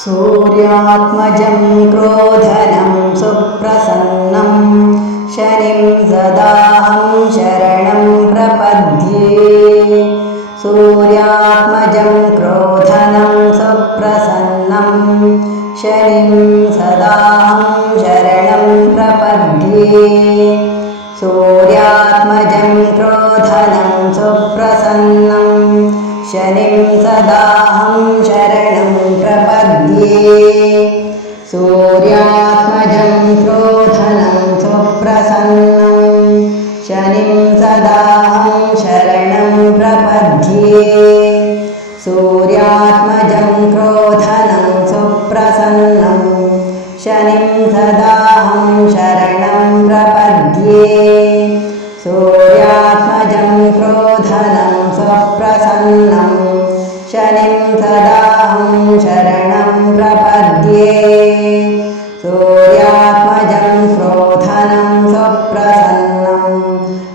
सूर्यात्मजं क्रोधनं सुप्रसन्नं शनिं सदाहं शरणं प्रपद्ये। सूर्यात्मजं क्रोधनं सुप्रसन्नं शनिं सदाहं शरणं प्रपद्ये। सूर्यात्मजं क्रोधनं सुप्रसन्नं शनिं सदाहं शरणं प्रपद्ये। सूर्यात्मजं क्रोधनं सुप्रसन्नं शनिं सदाहं शरणं प्रपद्ये। सूर्यात्मजं क्रोधनं सुप्रसन्नं शनिं सदाहं शरणं प्रपद्ये। सूर्यात्मजं क्रोधनं सुप्रसन्नं शनिं सदाहं शरणं प्रपद्ये। सूर्यात्मजं क्रोधनं सुप्रसन्नं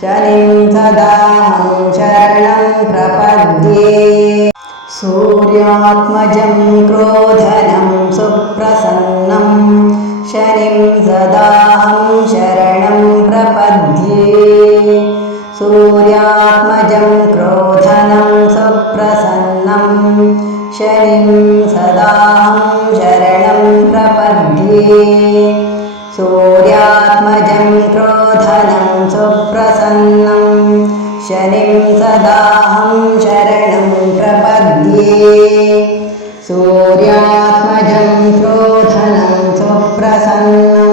शनिं सदाहं शरणं प्रपद्ये। सूर्यात्मजं क्रोधनं सुप्रसन्नं शनिं सदाहं शरणं प्रपद्ये। सूर्यात्मजं क्रोधनं सुप्रसन्नं शनिं सदाहं शरणं प्रपद्ये। सूर्यात्मजं क्रोधनं सुप्रसन्नं शनिं सदाहं शरणं प्रपद्ये। सूर्यात्मजं क्रोधनं सुप्रसन्नं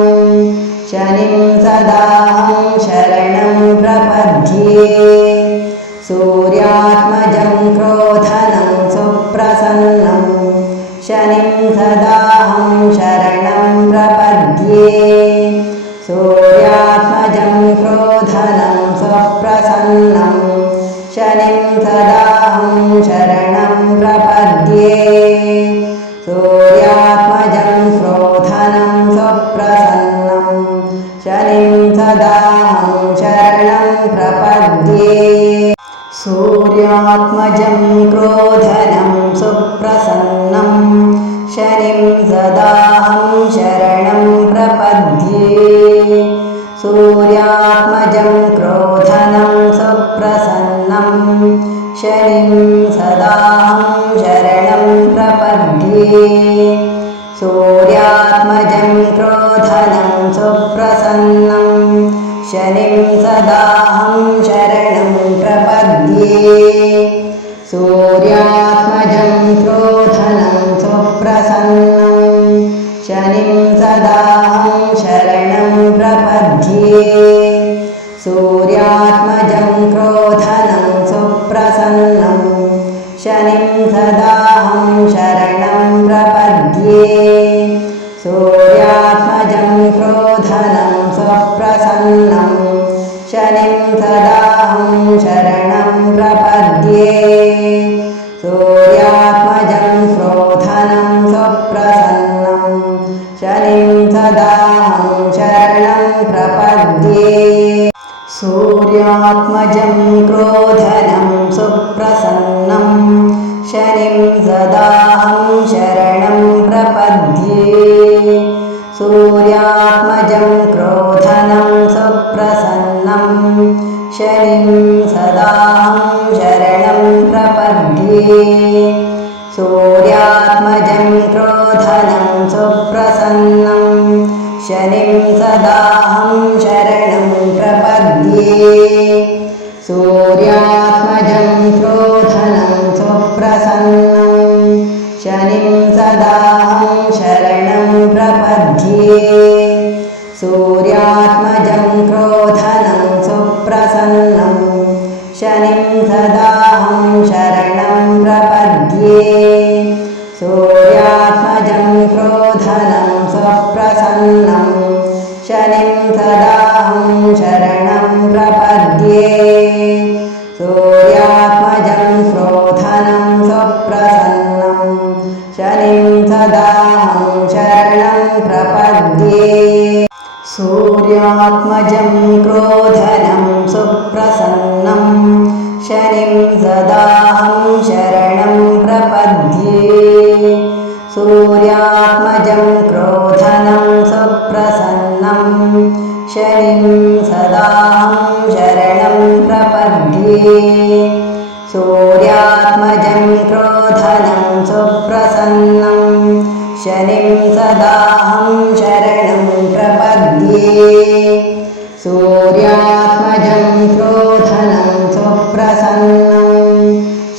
शनिं सदाहं शरणं प्रपद्ये। सूर्यात्मजं क्रोधनं सुप्रसन्नं शनिं सदाहं शरणं प्रपद्ये। सूर्यात्मजं क्रोधनं सुप्रसन्नं शनिं सदाहं शरणं प्रपद्ये। सूर्यात्मजं क्रोधनं सुप्रसन्नं शनिं सदाहं शरणं प्रपद्ये। सूर्यात्मजं क्रोधनं सुप्रसन्नं शनिं सदाहं शरणं प्रपद्ये। सूर्यात्मजं क्रोधनं सुप्रसन्नं शनिं सदाहं शरणं प्रपद्ये। सूर्यात्मजं क्रोधनं सुप्रसन्नं शनिं सदाहं शरणं प्रपद्ये। सूर्यात्मजं क्रोधनं सुप्रसन्नं शनिं सदाहं शरणं प्रपद्ये। सूर्यात्मजं क्रोधनं सुप्रसन्नं शनिं सदाहं शरणं प्रपद्ये। सूर्यात्मजं क्रोधनं सुप्रसन्नं शनिं सदाहं शरणं प्रपद्ये। सूर्यात्मजं क्रोधनं सुप्रसन्नं शनिं सदाहं शरणं प्रपद्ये। सूर्यात्मजं क्रोधनं सुप्रसन्नं शनिं सदाहं शरणं प्रपद्ये। सूर्यात्मजं क्रोधनं सुप्रसन्नं शनिं सदाहं शरणं प्रपद्ये। सूर्यात्मजं क्रोधनं सुप्रसन्नं शनिं सदाहं शरणं प्रपद्ये। सूर्यात्मजं क्रोधनं सुप्रसन्नं शनिं सदाहं शरणं प्रपद्ये। सूर्यात्मजं क्रोधनं सुप्रसन्नं शनिं सदाहं शरणं प्रपद्ये। सूर्यात्मजं क्रोधनं सुप्रसन्नं शनिं सदाहं शरणं प्रपद्ये। सूर्यात्मजं क्रोधनं सुप्रसन्नं शनिं सदाहं शरणं प्रपद्ये। सूर्यात्मजं क्रोधनं सुप्रसन्नं शनिं सदाहं शरणं प्रपद्ये। सूर्या शनिं सदाहं शरणं प्रपद्ये सूर्यात्मजं क्रोधनं सुप्रसन्नं शनिं सदाहं शरणं प्रपद्ये सूर्यात्मजं क्रोधनं सुप्रसन्नं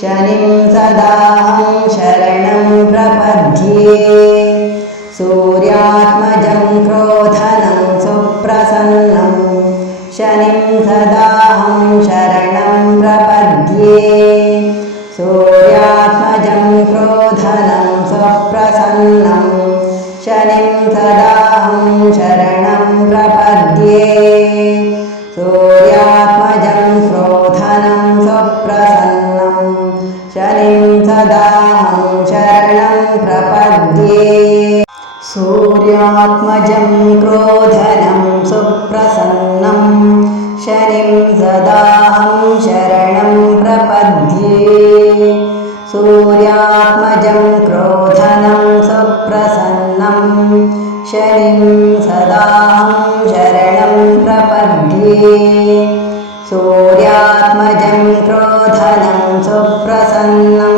शनिं सदाहं शरणं प्रपद्ये सूर्यात्मजं क्रोधनं सुप्रसन्नं शनिं सदाहं शरणं प्रपद्ये सूर्यात्मजं क्रोधनं सुप्रसन्नं शनिं सदाहं शरणं प्रपद्ये सूर्यात्मजं क्रोधनं सुप्रसन्नं शनिं सदाहं शरणं प्रपद्ये सूर्यात्मजं क्रोधनं सुप्रसन्नं शनिं सदाहं शरणं प्रपद्ये सूर्यात्मजं क्रोधनं सुप्रसन्नं शनिं सदाहं शरणं प्रपद्ये सूर्यात्मजं क्रोधनं सुप्रसन्नं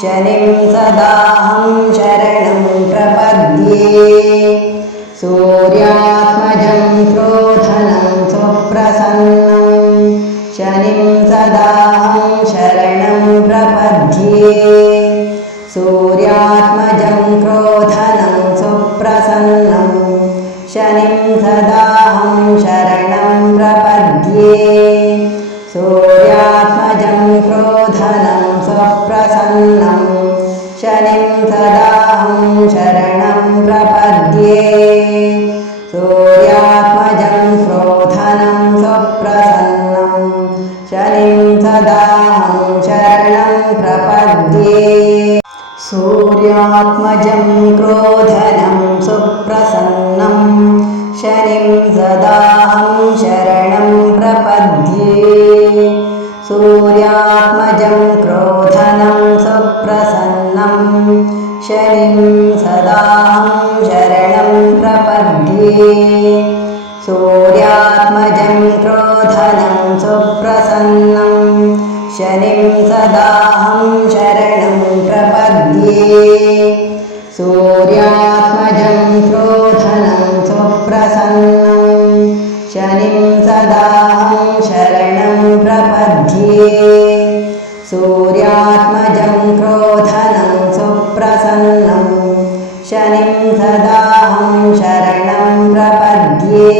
शनिं सदाहं शरणं प्रपद्ये सूर्यात्मजं क्रोधनं सुप्रसन्नं शनिं सदाहं शरणं प्रपद्ये सूर्यात्मजं क्रोधनं सुप्रसन्नं शनिं सदाहं शरणं प्रपद्ये सूर्यात्मजं क्रोधनं सुप्रसन्नं शनिं सदाहं शरणं प्रपद्ये सूर्यात्मजं क्रोधनं सुप्रसन्नं शनिं सदाहं शरणं प्रपद्ये सूर्यात्मजं क्रोधनं सुप्रसन्नं शनिं सदाहं शरणं प्रपद्ये सूर्यात्मजं क्रोधनं सुप्रसन्नं शनिं सदाहं शरणं प्रपद्ये सूर्यात्मजं क्रोधनं सुप्रसन्नं शनिं सदाहं शरणं प्रपद्ये सूर्यात्मजं क्रोधनं सुप्रसन्नं शनिं सदाहं शरणं प्रपद्ये सूर्यात्मजं क्रोधनं सुप्रसन्नं शनिं सदाहं शरणं प्रपद्ये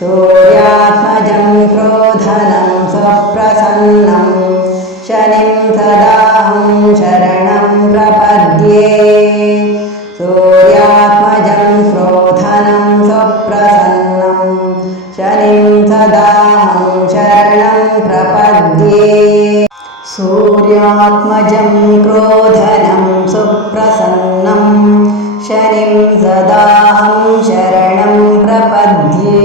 सूर्यात्मजं क्रोधनं सुप्रसन्नं शनिं सदाहं शरणं प्रपद्ये सूर्यात्मजं क्रोधनं सुप्रसन्नं शनिं सदाहं शरणं प्रपद्ये सूर्यात्मजं क्रोधनं सुप्रसन्नं शनिं सदाहं शरणं प्रपद्ये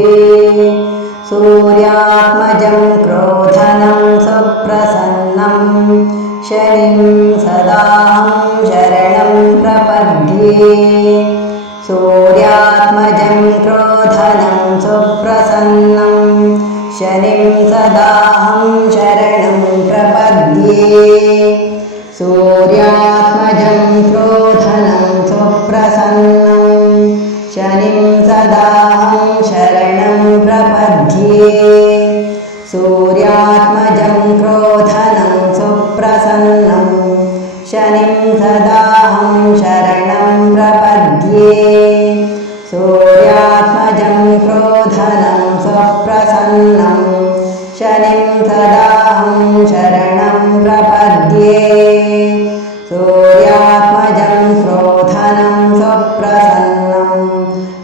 सूर्यात्मजं क्रोधनं सुप्रसन्नं शनिं सदाहं शरणं प्रपद्ये सूर्यात्मजं क्रोधनं सुप्रसन्नं शनिं सदाहं शरणं प्रपद्ये सूर्यात्मजं क्रोधनं सुप्रसन्नं शनिं सदाहं शरणं प्रपद्ये सूर्यात्मजं क्रोधनं सुप्रसन्नं शनिं सदाहं शरणं प्रपद्ये सूर्यात्मजं क्रोधनं सुप्रसन्नं शनिं सदाहं शरणं प्रपद्ये सूर्यात्मजं क्रोधनं सुप्रसन्नं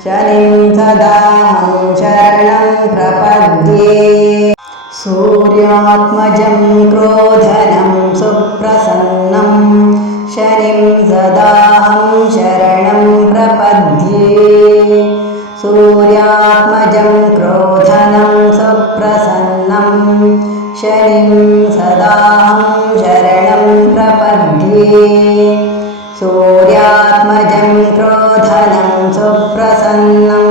शनिं सदाहं शरणं प्रपद्ये सूर्यात्मजं क्रोधनं सुप्रसन्नं शनिं सदाहं शरणं प्रपद्ये सूर्यात्मजं क्रोधनं सुप्रसन्नं शनिं सदाहं शरणं प्रपद्ये सूर्यात्मजं क्रोधनं सुप्रसन्नं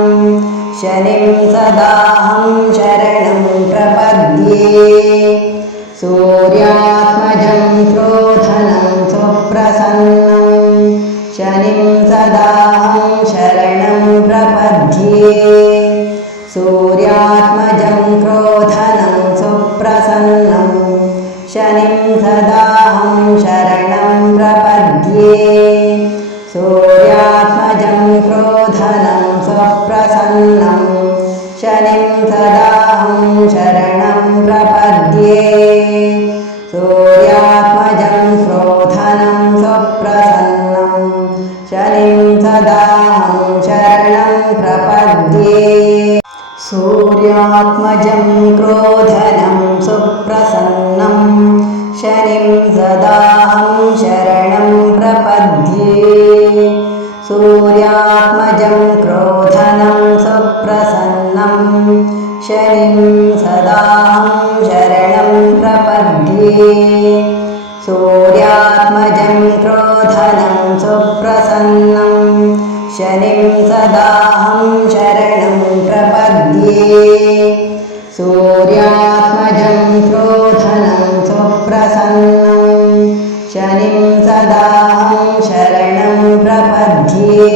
शनिं सदाहं शरणं प्रपद्ये सूर्यात्मजं क्रोधनं सुप्रसन्नं शनिं सदाहं शरणं प्रपद्ये सूर्यात्मजं क्रोधनं सुप्रसन्नं शनिं सदाहं शरणं प्रपद्ये सूर्यात्मजं क्रोधनं सुप्रसन्नं शनिं सदाहं शरणं प्रपद्ये सूर्यात्मजं क्रोधनं सुप्रसन्नं शनिं सदाहं शरणं प्रपद्ये सूर्यात्मजं क्रोधनं सुप्रसन्नं शनिं सदाहं शरणं प्रपद्ये सूर्यात्मजं क्रोधनं सुप्रसन्नं शनिं सदाहं शरणं प्रपद्ये सूर्यात्मजं क्रोधनं सुप्रसन्नं शनिं सदाहं शरणं प्रपद्ये सूर्यात्मजं क्रोधनं सुप्रसन्नं शनिं सदाहं शरणं प्रपद्ये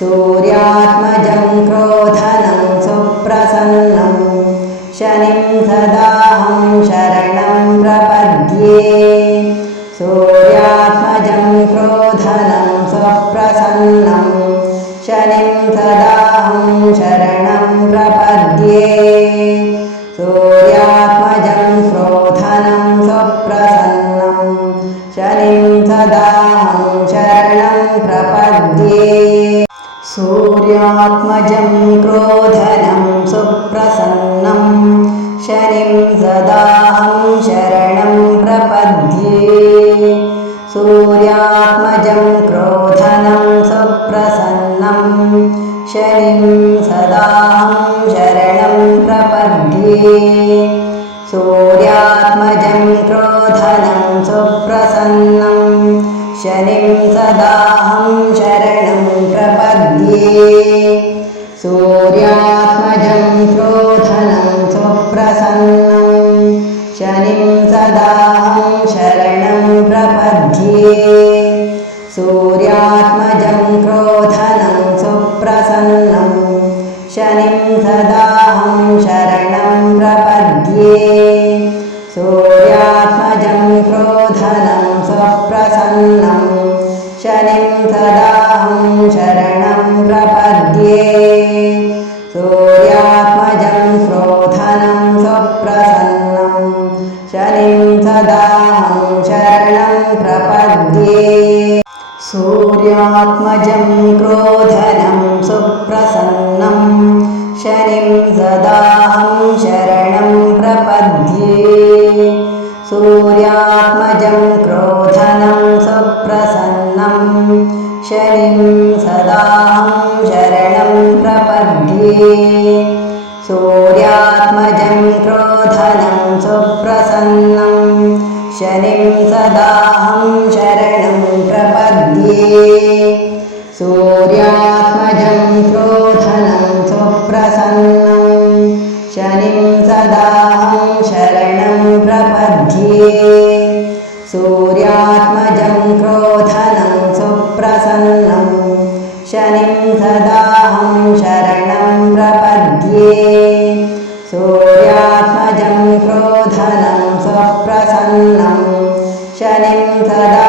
सूर्यात्मजं क्रोधनं सुप्रसन्नं शनिं सदाहं शरणं प्रपद्ये सूर्यात्मजं क्रोधनं सुप्रसन्नं शनिं सदाहं शरणं प्रपद्ये सूर्यात्मजं क्रोधनं सुप्रसन्नं शनिं सदाहं शरणं प्रपद्ये सूर्यात्मजं क्रोधनं सुप्रसन्नं शनिं सदाहं शरणं प्रपद्ये सूर्यात्मजं क्रोधनं सुप्रसन्नं शनिं सदाहं शरणं प्रपद्ये सूर्यात्मजं क्रोधनं सुप्रसन्नं शनिं सदाहं शरणं प्रपद्ये सूर्यात्मजं क्रोधनं सुप्रसन्नं शनिं सदाहं शरणं प्रपद्ये सूर्यात्मजं क्रोधनं सुप्रसन्नं शनिं सदाहं शरणं प्रपद्ये सूर्यात्मजं क्रोधनं सुप्रसन्नं शनिं सदाहं शरणं प्रपद्ये सूर्यात्मजं क्रोधनं सुप्रसन्नं शनिं सदाहं शरणं प्रपद्ये सूर्यात्मजं क्रोधनं सुप्रसन्नं शनिं सदाहं शरणं प्रपद्ये सूर्यात्मजं क्रोधनं सुप्रसन्नं शनिं सदाहं शरणं प्रपद्ये सूर्यात्मजं क्रोधनं सुप्रसन्नं शनिं सदाहं शरणं प्रपद्ये सूर्यात्मजं क्रोधनं सुप्रसन्नं शनिं सदाहं शरणं प्रपद्ये सूर्यात्मजं क्रोधनं सुप्रसन्नं शनिं सदाहं शरणं प्रपद्ये सूर्यात्मजं क्रोधनं सुप्रसन्नं शनिं सदा